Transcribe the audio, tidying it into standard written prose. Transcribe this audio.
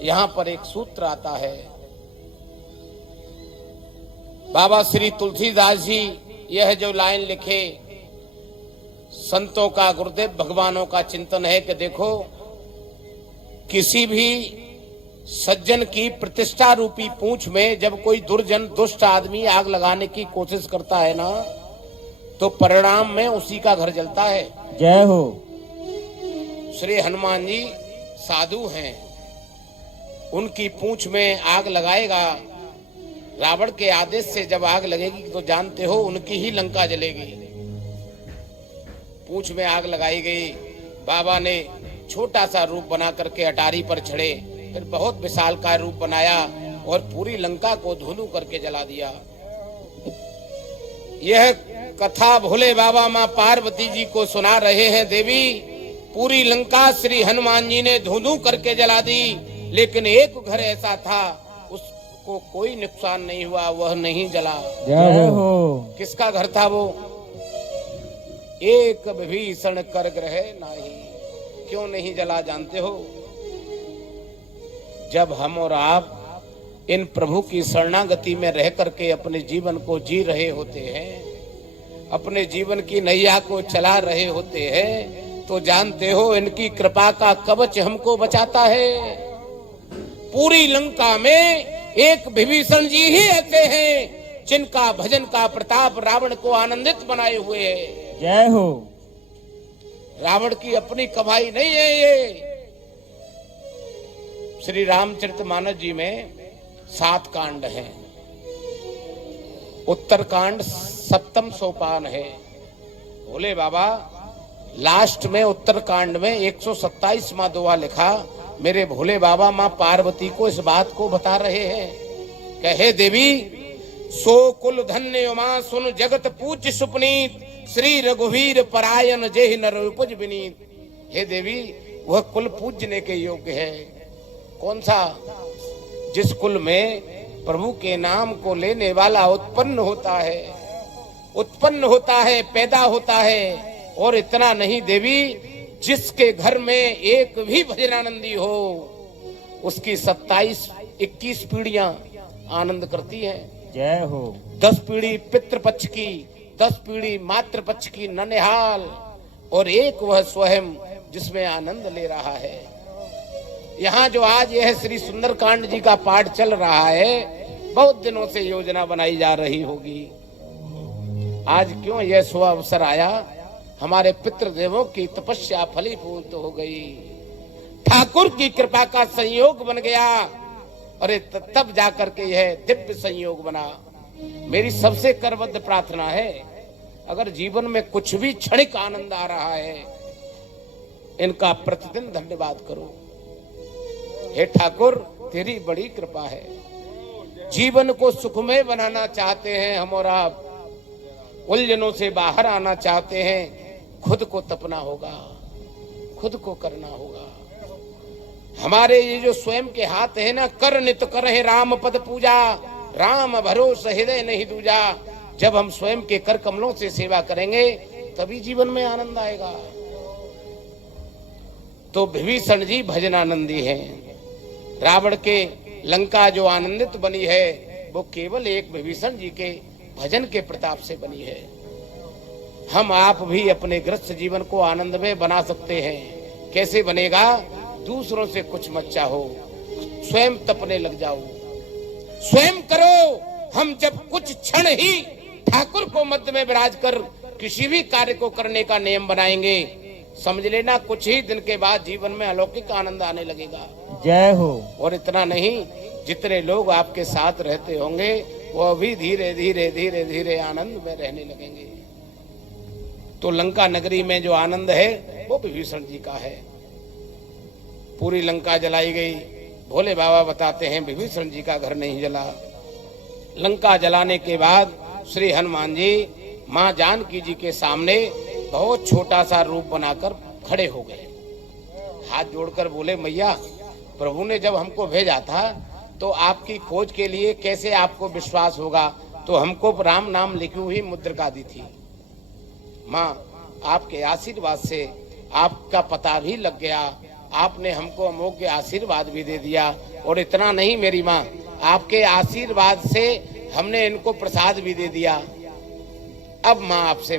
यहां पर एक सूत्र आता है। बाबा श्री तुलसीदास जी यह जो लाइन लिखे, संतों का, गुरुदेव भगवानों का चिंतन है कि देखो, किसी भी सज्जन की प्रतिष्ठा रूपी पूंछ में जब कोई दुर्जन दुष्ट आदमी आग लगाने की कोशिश करता है ना, तो परिणाम में उसी का घर जलता है। जय हो। श्री हनुमान जी साधु हैं, उनकी पूंछ में आग लगाएगा, रावण के आदेश से जब आग लगेगी तो जानते हो उनकी ही लंका जलेगी। पूंछ में आग लगाई गई, बाबा ने छोटा सा रूप बना करके अटारी पर चढ़े, फिर बहुत विशालकाय रूप बनाया और पूरी लंका को धुनु करके जला दिया। यह कथा भोले बाबा माँ पार्वती जी को सुना रहे हैं। देवी, पूरी लंका श्री हनुमान जी ने धुनु करके जला दी, लेकिन एक घर ऐसा था उसको कोई नुकसान नहीं हुआ, वह नहीं जला। जय हो। किसका घर था वो? एक विभीषण कर ग्रह नाही। क्यों नहीं जला जानते हो? जब हम और आप इन प्रभु की शरणागति में रह करके अपने जीवन को जी रहे होते हैं, अपने जीवन की नैया को चला रहे होते हैं, तो जानते हो इनकी कृपा का कवच हमको बचाता है। पूरी लंका में एक विभीषण जी ही ऐसे हैं जिनका भजन का प्रताप रावण को आनंदित बनाए हुए है। जय हो। रावण की अपनी कमाई नहीं है ये। श्री रामचरितमानस जी में 7 कांड हैं। उत्तर कांड 7वां सोपान है। भोले बाबा लास्ट में उत्तर कांड में 127वां दोहा लिखा, मेरे भोले बाबा माँ पार्वती को इस बात को बता रहे हैं। कहे देवी, सो कुल धन्य मां सुन जगत पूज्य सुपनीत, श्री रघुवीर परायण जेहि नर उपज विनीत। हे देवी, वह कुल पूजने के योग्य है। कौन सा? जिस कुल में प्रभु के नाम को लेने वाला उत्पन्न होता है, पैदा होता है। और इतना नहीं देवी, जिसके घर में एक भी भजनानंदी हो, उसकी 27-21 पीढ़ियां आनंद करती हैं। जय हो। 10 पीढ़ी पितृपक्ष की, 10 पीढ़ी मातृपक्ष की ननिहाल, और एक वह स्वयं जिसमें आनंद ले रहा है। यहाँ जो आज यह श्री सुंदरकांड जी का पाठ चल रहा है, बहुत दिनों से योजना बनाई जा रही होगी। आज क्यों यह शुभ अवसर आया? हमारे पितृदेवों की तपस्या फलीभूत हो गई, ठाकुर की कृपा का संयोग बन गया, और तब जाकर के यह दिव्य संयोग बना। मेरी सबसे करबद्ध प्रार्थना है, अगर जीवन में कुछ भी क्षणिक आनंद आ रहा है, इनका प्रतिदिन धन्यवाद करो। हे ठाकुर, तेरी बड़ी कृपा है। जीवन को सुखमय बनाना चाहते हैं हम और आप, उलझनों से बाहर आना चाहते हैं, खुद को तपना होगा, खुद को करना होगा। हमारे ये जो स्वयं के हाथ है ना, कर नित करहि राम पद पूजा, राम भरोसे हृदय नहीं दूजा। जब हम स्वयं के कर कमलों से सेवा करेंगे, तभी जीवन में आनंद आएगा। तो विभीषण जी भजनानंदी हैं। रावण के लंका जो आनंदित बनी है, वो केवल एक विभीषण जी के भजन के प्रताप से बनी है। हम आप भी अपने ग्रस्त जीवन को आनंदमय बना सकते हैं। कैसे बनेगा? दूसरों से कुछ मत चाहो, स्वयं तपने लग जाओ, स्वयं करो। हम जब कुछ क्षण ही ठाकुर को मध्य में विराज कर किसी भी कार्य को करने का नियम बनाएंगे, समझ लेना कुछ ही दिन के बाद जीवन में अलौकिक आनंद आने लगेगा। जय हो। और इतना नहीं, जितने लोग आपके साथ रहते होंगे, वो भी धीरे धीरे धीरे धीरे आनंद में रहने लगेंगे। तो लंका नगरी में जो आनंद है, वो विभीषण जी का है। पूरी लंका जलाई गई। भोले बाबा बताते हैं विभीषण जी का घर नहीं जला। लंका जलाने के बाद श्री हनुमान जी माँ जानकी जी के सामने बहुत छोटा सा रूप बनाकर खड़े हो गए। हाथ जोड़कर बोले, मैया, प्रभु ने जब हमको भेजा था तो आपकी खोज के लिए कैसे आपको विश्वास होगा, तो हमको राम नाम लिखी हुई मुद्रिका दी थी। माँ, आपके आशीर्वाद से आपका पता भी लग गया आपने हमको अमोघ आशीर्वाद भी दे दिया। और इतना नहीं मेरी माँ, आपके आशीर्वाद से हमने इनको प्रसाद भी दे दिया। अब माँ आपसे